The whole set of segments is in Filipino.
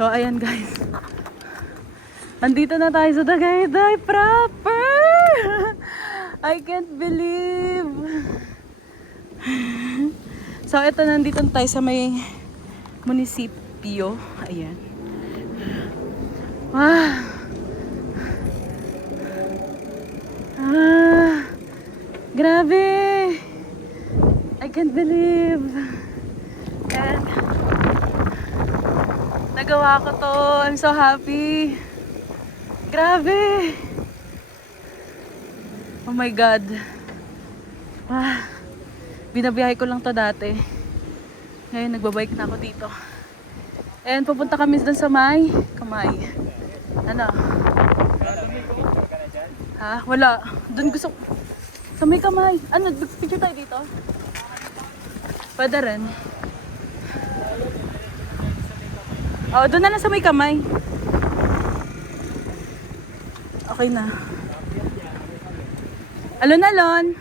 So, ayan guys. Andito na tayo sa Tagaytay proper! I can't believe! So, ito nandito tayo sa may munisipyo. Ayan. Wow! Grabe! I can't believe! And nagawa ko to. I'm so happy. Grabe! Oh my God. Wow. Binabiyahe ko lang to dati. Ngayon nagbabike na ako dito. And pupunta kami dun sa may Kamay. Ano? Ha? Wala. Dun gusto sa may Kamay. Ano? Picture tayo dito? Pwede rin. Oh, doon na lang sa may Kamay. Okay na. Alon.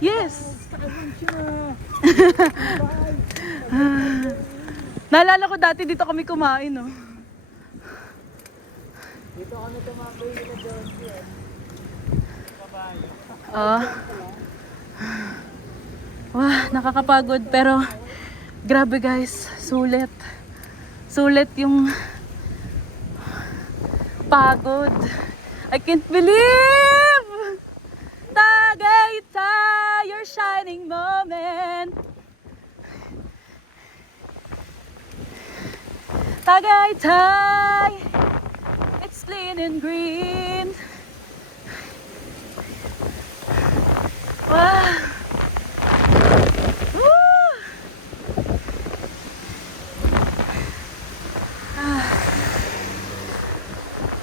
Yes. Naalala ko dati dito kami kumain, no. Dito kami tumambay nila Josie. Wah, nakakapagod pero grabe guys, sulit. Sulit yung pagod. I can't believe! Tagaytay, your shining moment. Tagaytay, it's clean and green. Wow! Woo!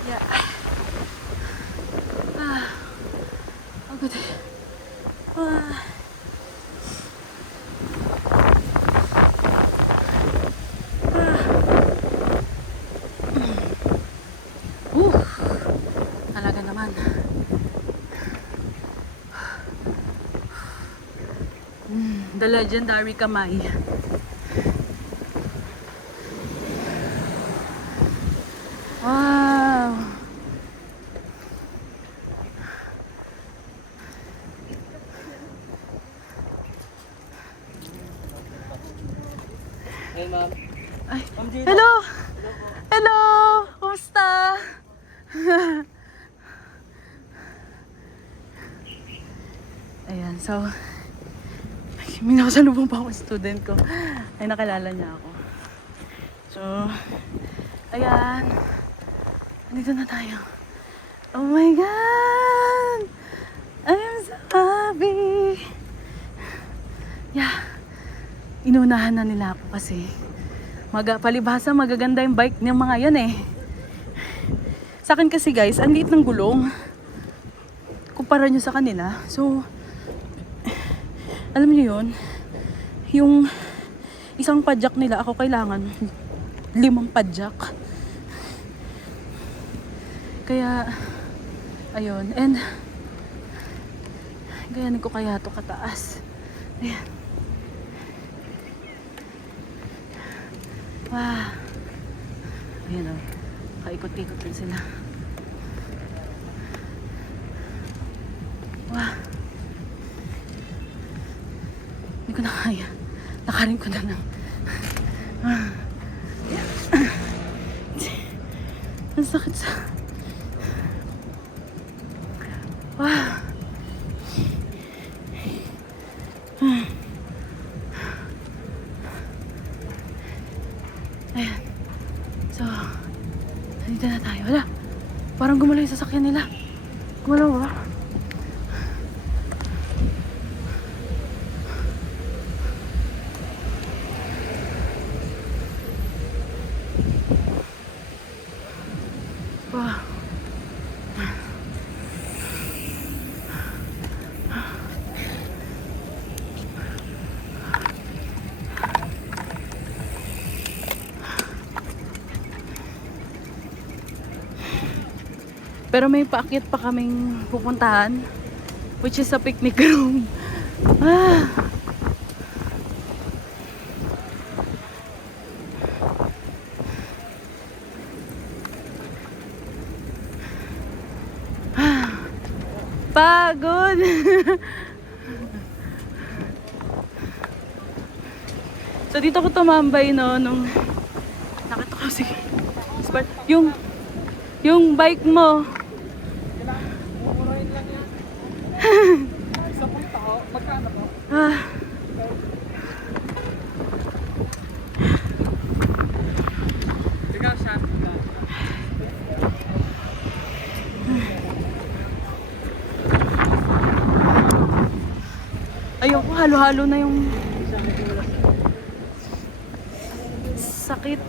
Yeah. Oh, good. Talaga naman. The legendary Kamay. Wow. Hey ma'am. Ay, hello! Hello! Kumusta? Ayan, so may nakasalubong pa akong student ko. Ay, nakilala niya ako. So, ayan. Andito na tayo. Oh my God! I am so happy! Yeah. Inunahan na nila ako kasi palibhasa magaganda yung bike ng mga yun eh. Sa akin kasi guys, ang liit ng gulong kumpara nyo sa kanila. So, alam nyo yun, yung isang padjak nila, ako kailangan 5 padjak. Kaya, ayun, and gayanin ko kaya ito kataas. Ayan. Wow. Ayan o. Kaikot-ikot din sila. Wow. Hindi ko na kaya. Lakarin ko na lang. Ang sakit sa... Wow. Ayan. So, nandito na tayo. Wala. Parang gumalaw yung sasakyan nila. Gumalaw ba? Wow. Pero may paakyat pa kaming pupuntahan, which is a picnic room. Pagod. So dito ko tumambay no nung nakita ko si yung bike mo. Mumurahin lang yan. Isa pong tao, magkano po? Ah. Ikaw, shot ka. Ayoko, halo-halo na yung sakit.